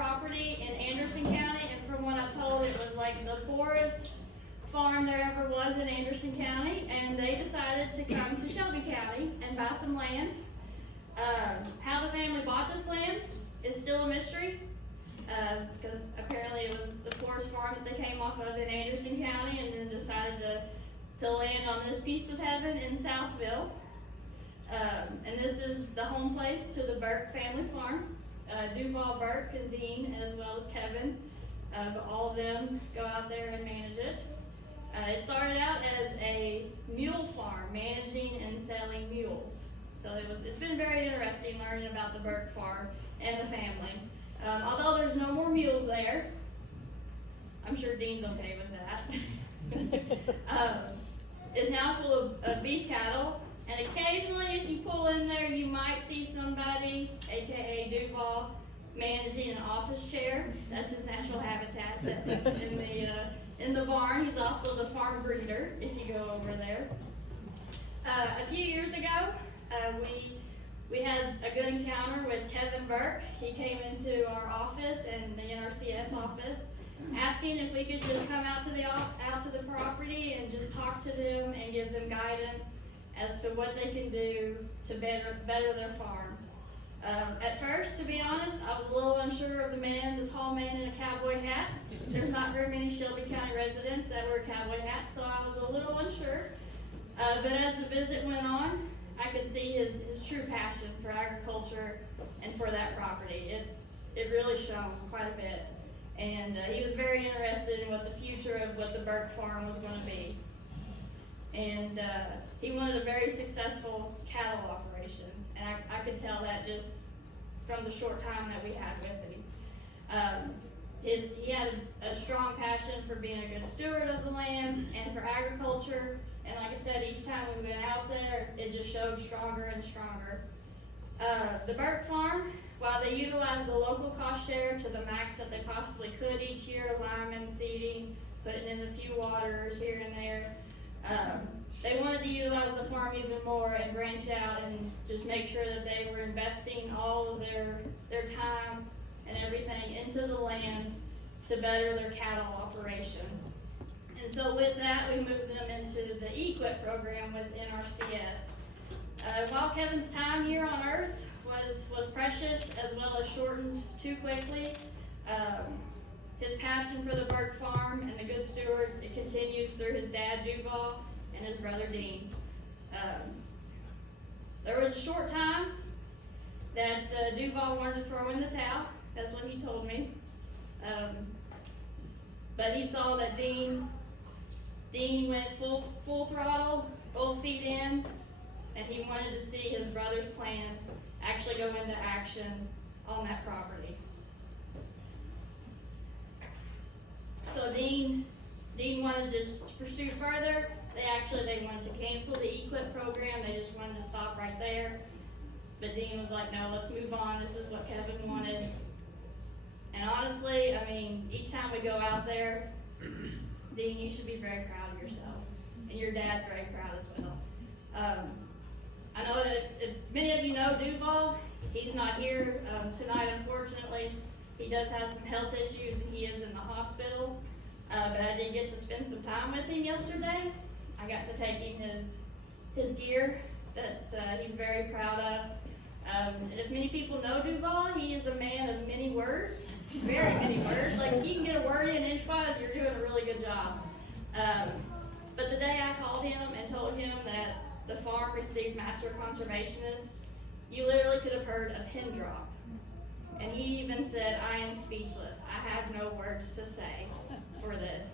property in Anderson County, and from what I'm told, it was like the poorest farm there ever was in Anderson County, and they decided to come to Shelby County and buy some land. How the family bought this land is still a mystery, because apparently it was the poorest farm that they came off of in Anderson County, and then decided to land on this piece of heaven in Southville. And this is the home place to the Burke family farm. Duval, Burke, and Dean, as well as Kevin, but all of them go out there and manage it. It started out as a mule farm, managing and selling mules. So it's been very interesting learning about the Burke farm and the family. Although there's no more mules there, I'm sure Dean's okay with that. It's now full of beef cattle, and occasionally if you pull in there, you might see somebody, aka Duval, managing an office chair. That's his natural habitat in the barn. He's also the farm breeder if you go over there. A few years ago, we had a good encounter with Kevin Burke. He came into our office, and the NRCS office, asking if we could just come out to the property and just talk to them and give them guidance as to what they can do to better their farm. At first, to be honest, I was a little unsure of the tall man in a cowboy hat. There's not very many Shelby County residents that wear cowboy hats, so I was a little unsure. But as the visit went on, I could see his true passion for agriculture and for that property. It really shone quite a bit. And he was very interested in what the future of what the Burke farm was going to be. And he wanted a very successful cattle operation. And I could tell that just from the short time that we had with him. He had a strong passion for being a good steward of the land and for agriculture. And like I said, each time we went out there, it just showed stronger and stronger. The Burke farm, while they utilized the local cost share to the max that they possibly could each year, lineman seeding, putting in a few waters here and there, they wanted to utilize the farm even more and branch out and just make sure that they were investing all of their time and everything into the land to better their cattle operation. And so with that, we moved them into the EQIP program with NRCS. While Kevin's time here on earth was precious as well as shortened too quickly, his passion for the Burke farm and the good steward, it continues through his dad Duval and his brother Dean. There was a short time that Duval wanted to throw in the towel. That's what he told me. But he saw that Dean went full throttle, both feet in, and he wanted to see his brother's plan actually go into action on that property. So Dean wanted to just pursue further. They wanted to cancel the EQIP program. They just wanted to stop right there. But Dean was like, no, let's move on. This is what Kevin wanted. And honestly, I mean, each time we go out there, Dean, you should be very proud of yourself. And your dad's very proud as well. I know that many of you know Duval. He's not here tonight, unfortunately. He does have some health issues and he is in the hospital. But I did get to spend some time with him yesterday. I got to take him his gear that he's very proud of. And if many people know Duval, he is a man of many words, very many words. Like if you can get a word in inchwise, you're doing a really good job. But the day I called him and told him that the farm received Master Conservationist, you literally could have heard a pin drop. And he even said, I am speechless. I have no words to say for this.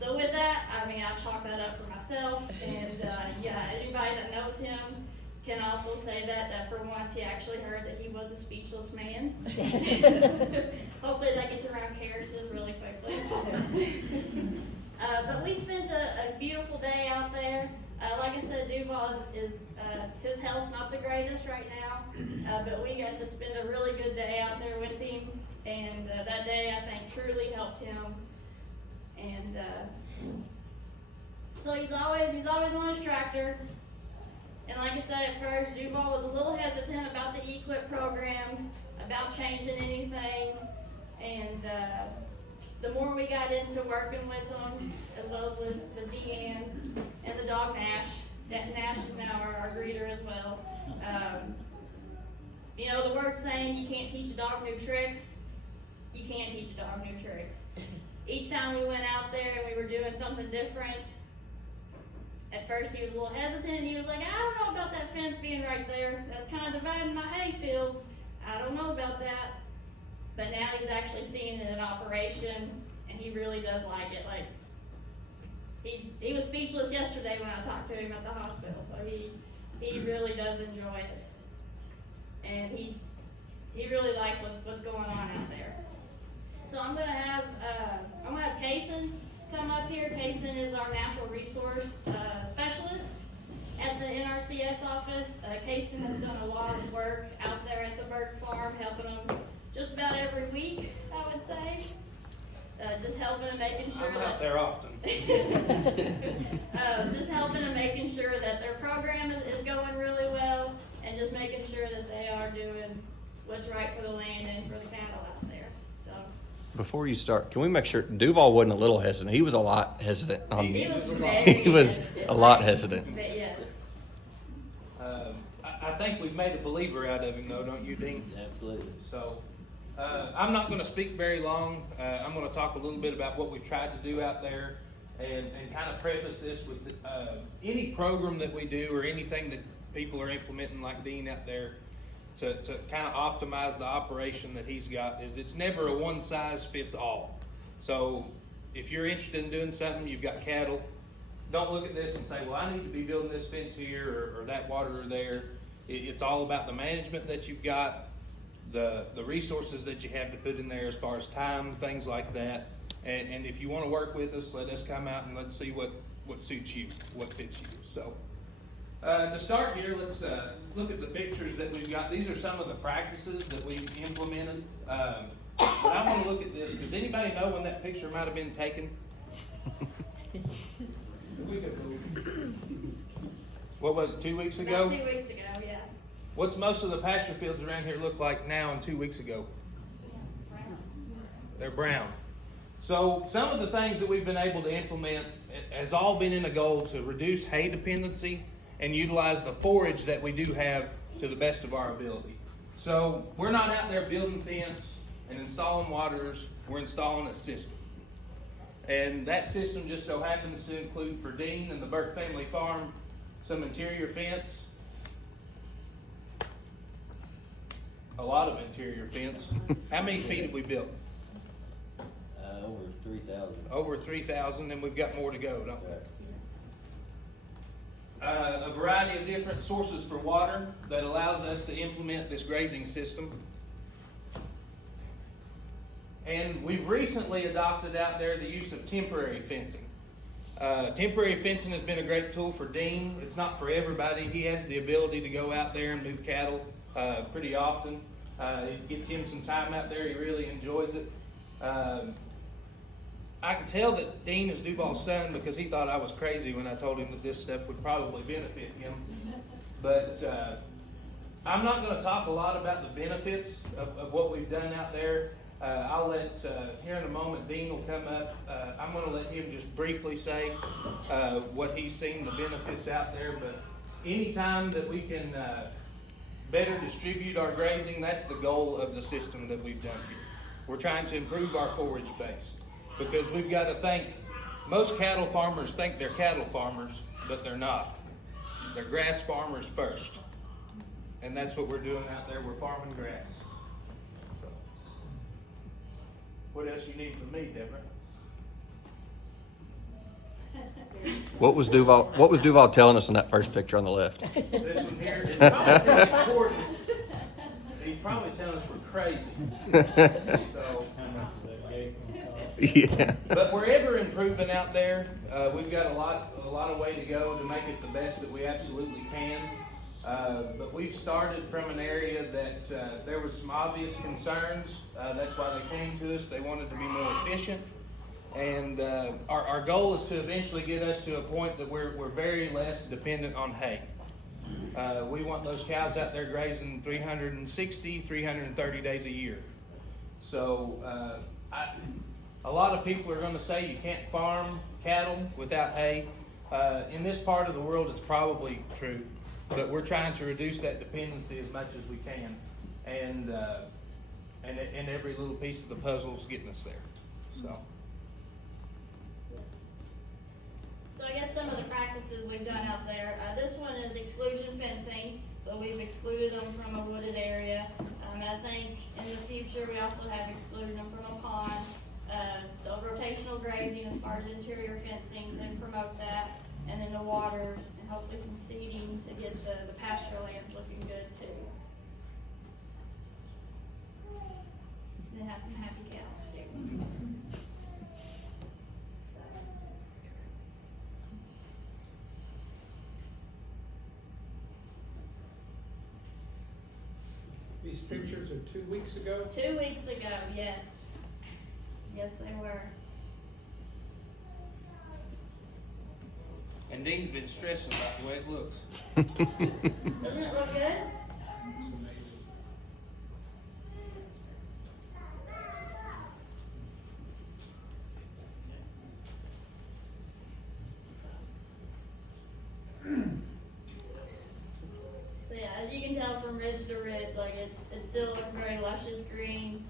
So with that, I mean, I'll chalk that up for myself. And anybody that knows him can also say that for once he actually heard that he was a speechless man. Hopefully that gets around Harrison really quickly. But we spent a beautiful day out there. Like I said, Duval is his health's not the greatest right now, but we got to spend a really good day out there with him, and that day I think truly helped him. And so he's always on his tractor. And like I said at first, Duval was a little hesitant about the EQIP program, about changing anything. And the more we got into working with them, as well as with the Deanne and the dog Nash, that Nash is now our greeter as well. You know, the word saying you can't teach a dog new tricks, you can't teach a dog new tricks. Each time we went out there and we were doing something different, at first he was a little hesitant. He was like, I don't know about that fence being right there. That's kind of dividing my hayfield. I don't know about that. But now he's actually seeing it in operation, and he really does like it. Like, he was speechless yesterday when I talked to him at the hospital, so he really does enjoy it. And he really likes what's going on out there. So I'm gonna have Kaysen come up here. Kaysen is our natural resource specialist at the NRCS office. Kaysen has done a lot of work out there at the Burke Farm, helping them just about every week, I would say. Just helping and making sure I'm out there often. Just helping and making sure that their program is going really well, and just making sure that they are doing what's right for the land and for the cattle out there. So. Before you start, can we make sure Duval wasn't a little hesitant? He was a lot hesitant. He He was a lot hesitant. But yes. I think we've made a believer out of him, though, don't you, Dean? Absolutely. So, I'm not going to speak very long. I'm going to talk a little bit about what we've tried to do out there, and kind of preface this with any program that we do or anything that people are implementing, like Dean out there, to kind of optimize the operation that he's got. Is it's never a one size fits all. So, if you're interested in doing something, you've got cattle, don't look at this and say, well, I need to be building this fence here or that water there. It's all about the management that you've got, the resources that you have to put in there as far as time, things like that. And if you want to work with us, let us come out and let's see what suits you, what fits you. So to start here, let's look at the pictures that we've got. These are some of the practices that we've implemented. But I want to look at this. Does anybody know when that picture might have been taken? What was it, 2 weeks ago? About 2 weeks ago, yeah. What's most of the pasture fields around here look like now and 2 weeks ago? They're brown. So some of the things that we've been able to implement has all been in a goal to reduce hay dependency and utilize the forage that we do have to the best of our ability. So we're not out there building fence and installing waters, we're installing a system. And that system just so happens to include, for Dean and the Burke family farm, some interior fence, a lot of interior fence. How many feet have we built? Over 3,000. Over 3,000, and we've got more to go, don't we? A variety of different sources for water that allows us to implement this grazing system. And we've recently adopted out there the use of temporary fencing. Temporary fencing has been a great tool for Dean. It's not for everybody. He has the ability to go out there and move cattle pretty often. It gets him some time out there. He really enjoys it. I can tell that Dean is Duval's son because he thought I was crazy when I told him that this stuff would probably benefit him. But I'm not going to talk a lot about the benefits of what we've done out there. I'll let, here in a moment, Dean will come up. I'm going to let him just briefly say what he's seen, the benefits out there. But anytime that we can better distribute our grazing, that's the goal of the system that we've done here. We're trying to improve our forage base because we've got to think, most cattle farmers think they're cattle farmers, but they're not. They're grass farmers first. And that's what we're doing out there. We're farming grass. What else you need from me, Deborah? What was Duval telling us in that first picture on the left? This one here is probably pretty important. He's probably telling us we're crazy. So, Yeah. but we're ever improving out there. We've got a lot of way to go to make it the best that we absolutely can. But we've started from an area that there was some obvious concerns. That's why they came to us. They wanted to be more efficient. And our goal is to eventually get us to a point that we're very less dependent on hay. We want those cows out there grazing 360, 330 days a year. So a lot of people are going to say you can't farm cattle without hay. In this part of the world, it's probably true, but we're trying to reduce that dependency as much as we can, and every little piece of the puzzle is getting us there. So I guess some of the practices we've done out there, this one is exclusion fencing, so we've excluded them from a wooded area. And I think in the future, we also have exclusion from a pond. So rotational grazing as far as interior fencing to promote that, and then the waters, and hopefully some seeding to get the pasture lands looking good too. And then have some happy cows too. These pictures are 2 weeks ago? 2 weeks ago, yes. Yes, they were. and Dean's been stressing about the way it looks. Doesn't it look good? It's amazing. So yeah, as you can tell from ridge to ridge, like it still looks very luscious green.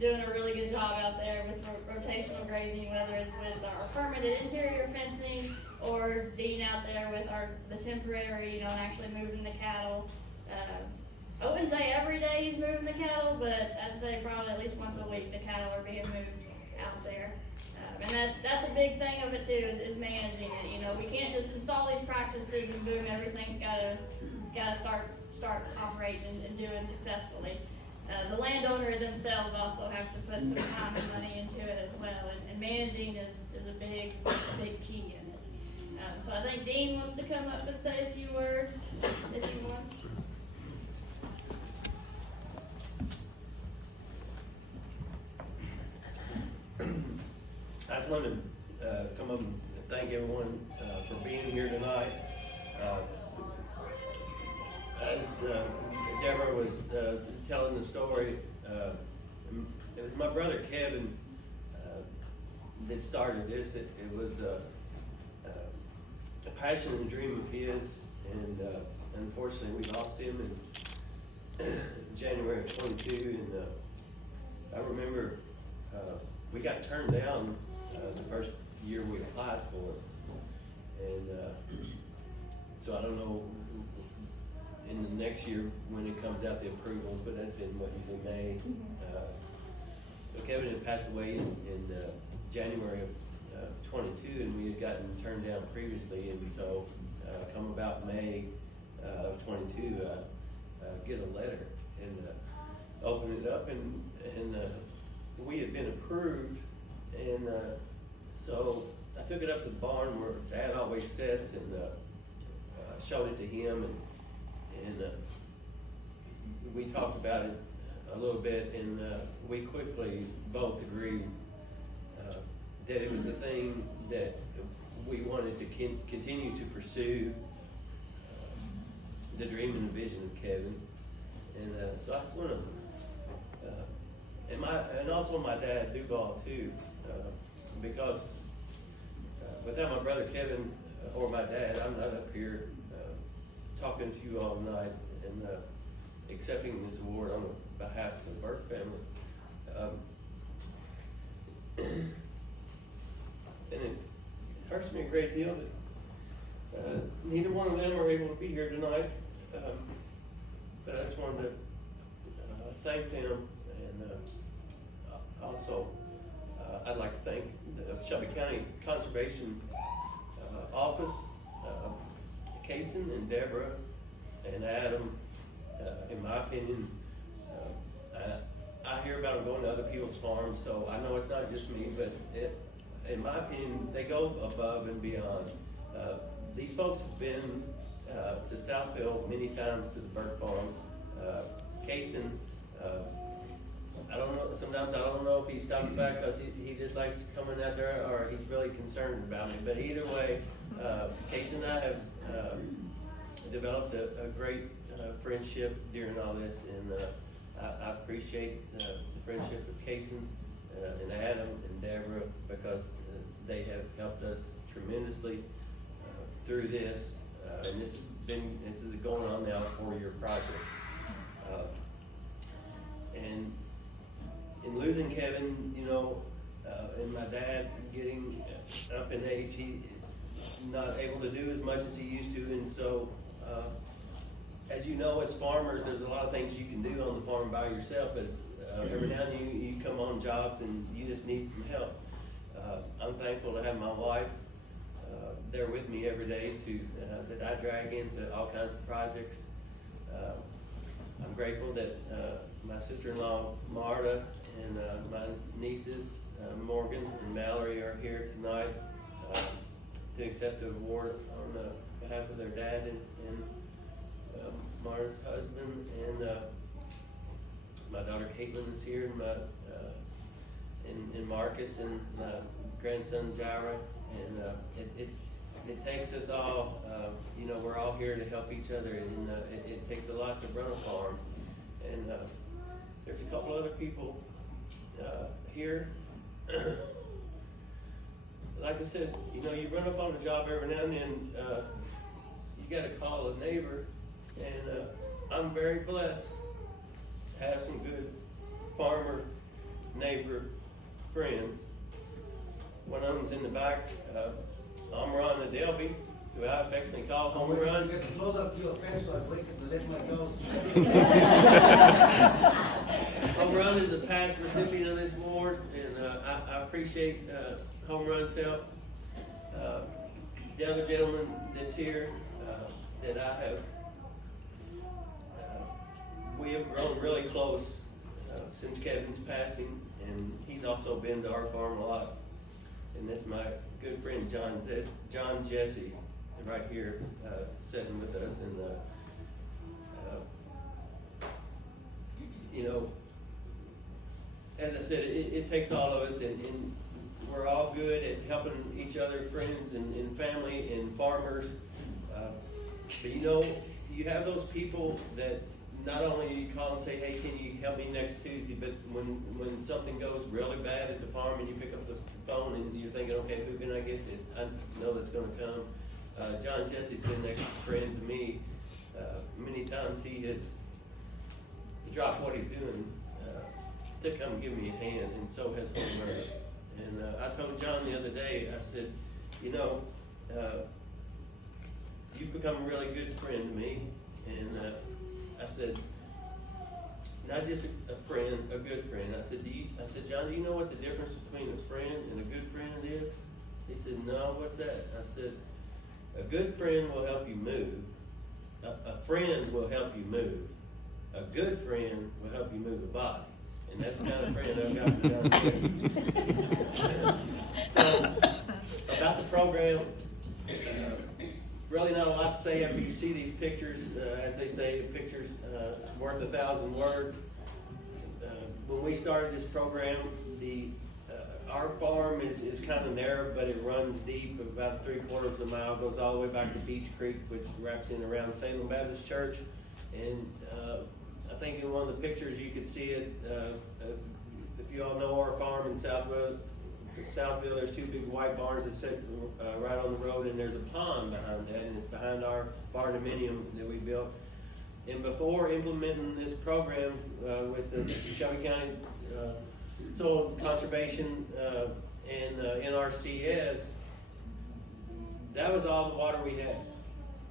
Doing a really good job out there with rotational grazing, whether it's with our permanent interior fencing or being out there with the temporary, actually moving the cattle. I wouldn't say every day he's moving the cattle, but I'd say probably at least once a week the cattle are being moved out there. And that's a big thing of it too, is managing it. We can't just install these practices and boom, everything's gotta start operating and doing successfully. The landowner themselves also have to put some time and money into it as well, and managing is a big key in it. So I think Dean wants to come up and say a few words if he wants. I just wanted to come up and thank everyone for being here tonight. As Deborah was telling the story, it was my brother Kevin that started this. It was a passion and dream of his, and unfortunately we lost him in January of 22. And I remember we got turned down the first year we applied for it, and so I don't know in the next year when it comes out the approvals, but that's in what usually May. So Kevin had passed away in January of 22, and we had gotten turned down previously, and so come about May of 22, get a letter and open it up, and we had been approved, and so I took it up to the barn where Dad always sits, and showed it to him, and we talked about it a little bit, and we quickly both agreed that it was a thing that we wanted to continue to pursue, the dream and the vision of Kevin. And so I just want to, and also my dad Duval too, because without my brother Kevin or my dad, I'm not up here talking to you all tonight and accepting this award on behalf of the Burke family. And it hurts me a great deal that neither one of them are able to be here tonight. But I just wanted to thank them, and also I'd like to thank the Shelby County Conservation Office, Kason and Deborah and Adam. In my opinion, I hear about them going to other people's farms, so I know it's not just me, but in my opinion, they go above and beyond. These folks have been to Southville many times to the Burke farm. Kason, I don't know, sometimes I don't know if he's stopping back because he just likes coming out there, or he's really concerned about me. But either way, Kason and I have developed a great friendship during all this, and I appreciate the friendship of Kason and Adam and Deborah, because they have helped us tremendously through this. And this is going on now, a 4-year project. And in losing Kevin, you know, and my dad getting up in age, he not able to do as much as he used to. And so, as you know, as farmers, there's a lot of things you can do on the farm by yourself, but every now and then you come on jobs and you just need some help. I'm thankful to have my wife there with me every day that I drag into all kinds of projects. I'm grateful that my sister-in-law Marta and my nieces Morgan and Mallory are here tonight to accept the award on behalf of their dad and Marta's husband, and my daughter Caitlin is here, and Marcus, and my grandson Jaira, and it takes us all. You know, we're all here to help each other, and it takes a lot to run a farm. And there's a couple other people here. Like I said, you know, you run up on a job every now and then. You got to call a neighbor, and I'm very blessed to have some good farmer neighbor friends. One of them's in the back. I'm Ron Adelby, who I affectionately call Home Run. Get close up to your fence so I blink and let my nose. Home Run is a past recipient of this award, and I appreciate Home Run's help. The other gentleman that's here that I have, we have grown really close since Kevin's passing, and he's also been to our farm a lot. And that's my good friend John Jesse, right here sitting with us. And you know, as I said, it takes all of us, and we're all good at helping each other, friends and family and farmers. But you know, you have those people that not only you call and say, hey, can you help me next Tuesday, but when something goes really bad at the farm and you pick up the phone and you're thinking, okay, who can I get that I know that's going to come? John Jesse's been an extra friend to me. Many times he has dropped what he's doing to come give me a hand, and so has Home Run. And I told John the other day, I said, you know, you've become a really good friend to me, and I said, not just a friend, a good friend. I said, John, do you know what the difference between a friend and a good friend is? He said, no, what's that? I said, a good friend will help you move. A friend will help you move. A good friend will help you move a body. And that's the kind of friend I've got for John. So, about the program, really not a lot to say after you see these pictures. As they say, pictures worth 1,000 words. When we started this program, our farm is kind of narrow, but it runs deep, about 3/4 of a mile, goes all the way back to Beach Creek, which wraps in around Salem Baptist Church. And I think in one of the pictures you could see it. If you all know our farm in Southville, there's 2 big white barns that sit right on the road, and there's a pond behind that, and it's behind our barndominium that we built. And before implementing this program with the Shelby County Soil Conservation and NRCS, that was all the water we had.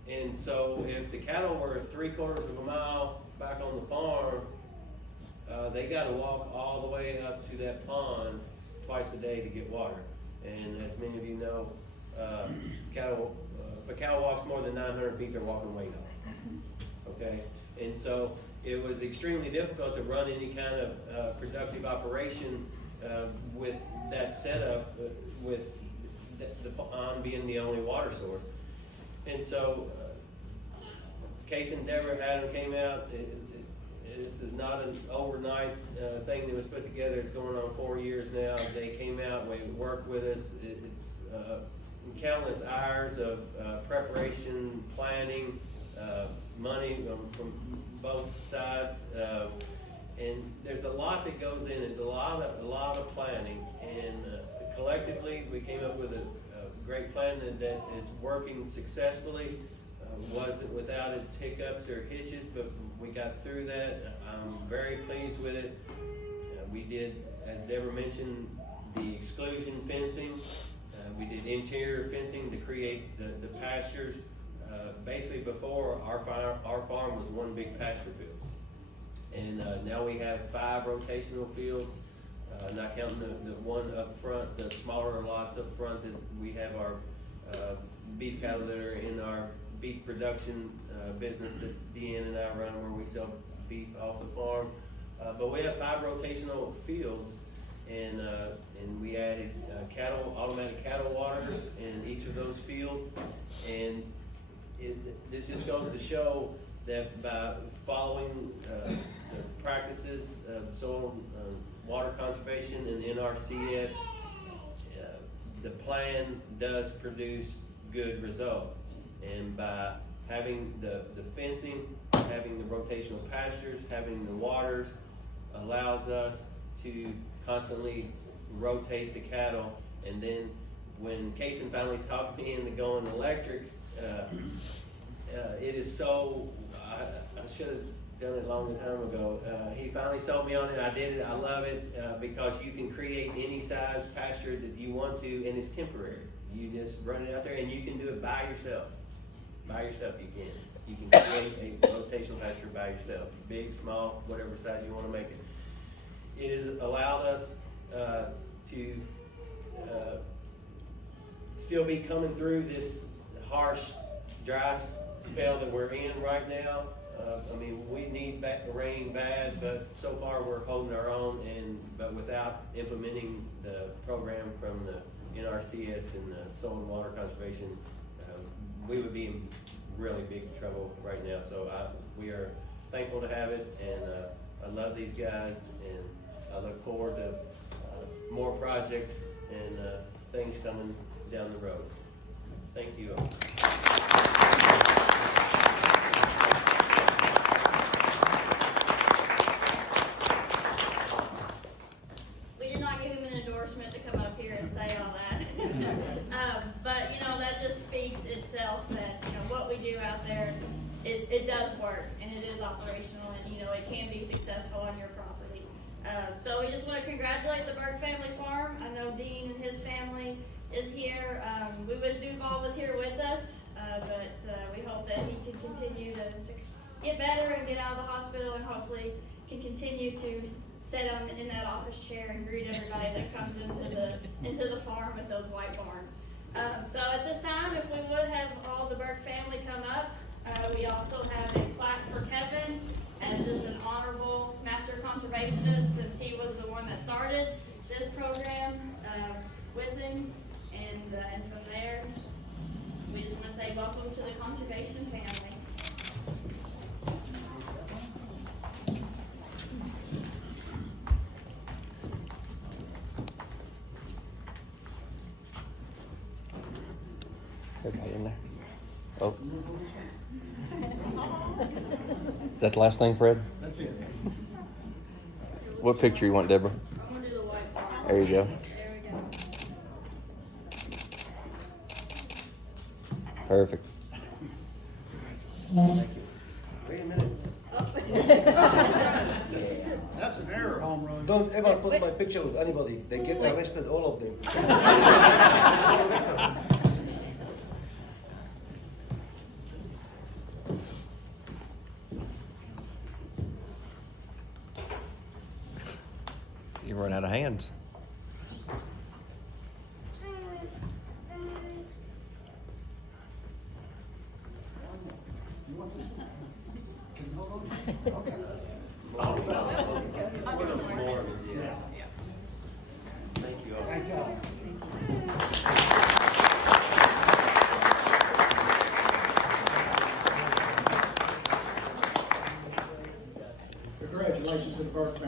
And so if the cattle were 3/4 of a mile back on the farm, they got to walk all the way up to that pond twice a day to get water. And as many of you know, if a cow walks more than 900 feet, they're walking way down. Okay? And so it was extremely difficult to run any kind of productive operation with that setup, with the pond being the only water source. And so Case and Deborah Adam came out. This is not an overnight thing that was put together. It's going on 4 years now. They came out, they worked with us. It's countless hours of preparation, planning, money from both sides. And there's a lot that goes in it, a lot of planning, and collectively, we came up with a great plan that is working successfully. Wasn't without its hiccups or hitches, but we got through that. I'm very pleased with it. We did, as Deborah mentioned, the exclusion fencing. We did interior fencing to create the pastures. Basically, before our farm was one big pasture field, and now we have 5 rotational fields. Not counting the one up front, the smaller lots up front that we have our beef cattle that are in our beef production business that Deanne and I run, where we sell beef off the farm. But we have 5 rotational fields, and we added automatic cattle waters in each of those fields. And this just goes to show that by following the practices of soil water conservation and NRCS, the plan does produce good results. And by having the fencing, having the rotational pastures, having the waters, allows us to constantly rotate the cattle. And then when Kason finally talked me into going electric, it is so, I should have done it a long time ago. He finally sold me on it. I did it. I love it because you can create any size pasture that you want to, and it's temporary. You just run it out there, and you can do it by yourself. By yourself, you can. You can create a rotational pasture by yourself, big, small, whatever size you want to make it. It has allowed us to still be coming through this harsh, dry spell that we're in right now. I mean, we need rain bad, but so far we're holding our own. But without implementing the program from the NRCS and the Soil and Water Conservation, we would be in really big trouble right now. So we are thankful to have it, and I love these guys, and I look forward to more projects and things coming down the road. Thank you all. We did not give him an endorsement to come up here and say all that. But that just speaks itself that what we do out there, it does work, and it is operational, and it can be successful on your property. So we just want to congratulate the Burke family farm. I know Dean and his family is here. We wish Duval was here with us, but we hope that he can continue to get better and get out of the hospital, and hopefully can continue to sit in that office chair and greet everybody that comes into the farm with those white barns. So at this time, if we would have all the Burke family come up, we also have a plaque for Kevin as just an honorable master conservationist, since he was the one that started this program with him. And from there, we just want to say welcome to the conservation family. Everybody in there? Oh. Is that the last thing, Fred? That's it. What picture you want, Deborah? I'm going to do the white barn. There you go. There we go. Perfect. Wait a minute. That's an error, home run. Don't ever put my picture with anybody. They get arrested, all of them. You run out of hands. You want this? Can you hold on? Okay. More of it, yeah. Thank you all. Thank y'all. Congratulations to the Burke family.